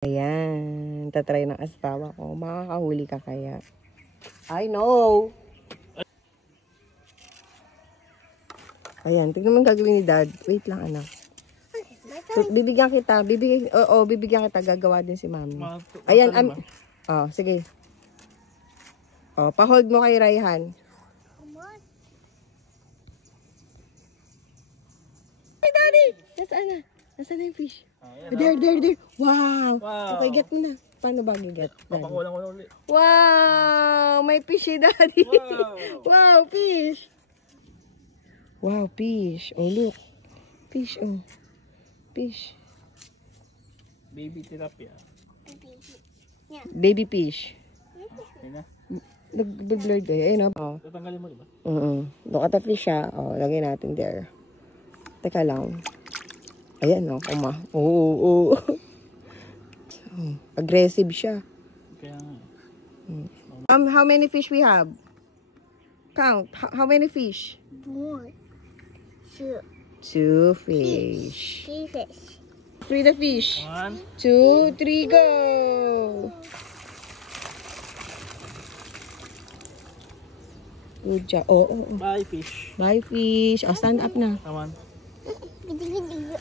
Ayan. Tatry ng asawa ko. Makakahuli ka kaya? I know! Ayan. Tignan mo ang gagawin ni Dad. Wait lang, anak. So, bibigyan kita. Bibigyan kita. Gagawa din si Mami. Ayan. Sige. Pa-hold mo kay Raihan. Hey, Daddy! Nasaan na? Nasaan na yung fish? There. Wow! Okay, get mo na. Paano ba get? Papakulang ko na ulit. Wow! May fish si Daddy. Wow, fish! Wow, fish. Oh, look. Fish, oh. Fish. Baby tilapia. Baby fish. Okay na. Nag-blurred kayo. Ayun, oh. Tatanggalin mo, diba? Look at the fish, ah. Oh, lagay natin there. Teka lang. Ayan, oh. Oo. Aggressive siya. Kaya nga. How many fish we have? Count. How many fish? 1, 2, 2 fish. 3 fish. Free the fish. 1, 2, 3, go! Good job. Oh. bye fish. Bye, fish. Stand up na. Come on. Gidi-gidi.